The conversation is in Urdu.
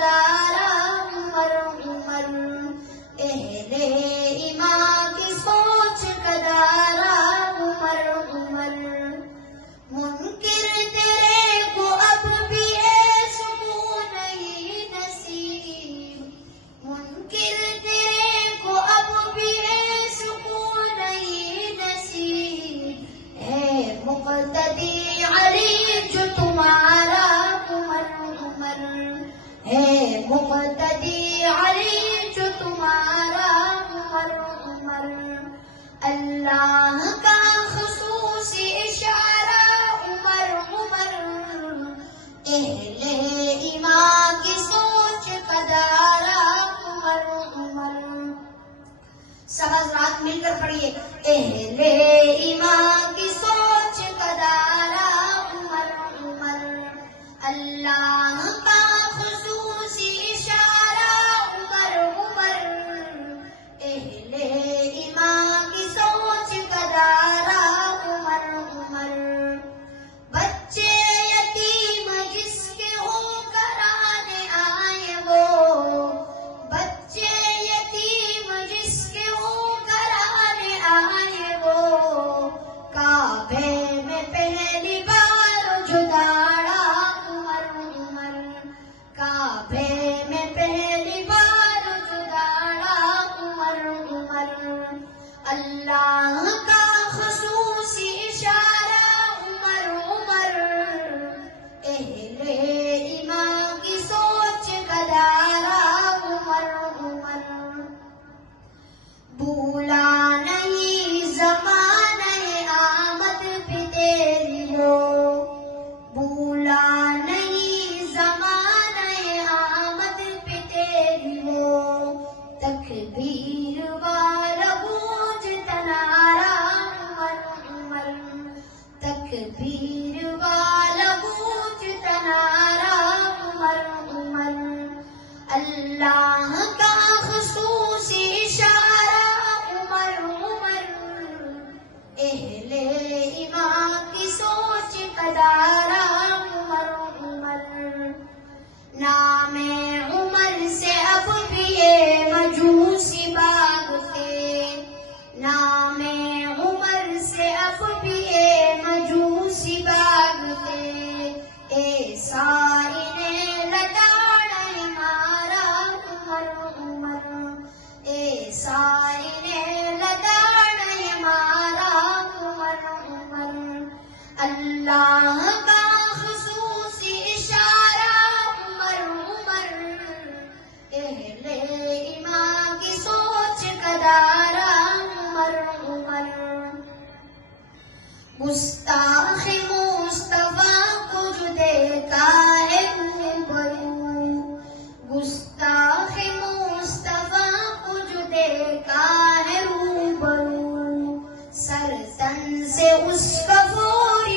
دارا عمر عمر، اہل ایمان کی سوچ کا دارا عمر عمر، منکر تیرے کو اب بھی ہے سکون نہیں نصیب، منکر تیرے کو اب بھی ہے سکون نہیں نصیب، ہے مقتدی علی جو تمہارا عمر عمر، ہے مقتدی علی جو تمہارا عمر عمر، اللہ کا خصوصی اشارہ عمر عمر، اہل ایمان کی سوچ کا دارا عمر عمر، سب حضرات مل کر پڑھیے، اہل ایمان کی سوچ کا دارا عمر عمر، اللہ کا خصوصی اشارہ عمر عمر، اہل ایمان کی سوچ کا دارا عمر عمر، بچے یتیم جس کے ہو کرانے آئے وہ، بچے یتیم جس کے ہو کرانے آئے وہ، کعبے میں پہلی بار جو داڑا عمر عمر، کعبے میں پہلی بار جو داڑا عمر عمر، اللہ کا خصوصی اشارہ عمر عمر، اہل ایمان کی سوچ کا دارا عمر عمر، بھولا نہیں زمانۂ آمد بھی تیری ہو، بھولا نہیں زمانۂ آمد بھی تیری ہو، تکبیر والا گونجتا نعرہ عمر عمر، تکبیر والا گونجتا نعرہ عمر عمر، اللہ کا خصوصی اشارہ عمر عمر، اہل ایمان کی سوچ کا دارا عمر عمر، نام عمر سے اب بھی یہ مجوسی بھاگتے، نام عمر سے اب بھی یہ مجوسی بھاگتے، ایسا انہیں لگاڑ مارا عمر عمر، ایسا انہیں لگاڑ مارا عمر عمر، اللہ کا خصوصی اشارہ عمر عمر، اہل ایمان کی سوچ کا دارا عمر عمر، گستاخ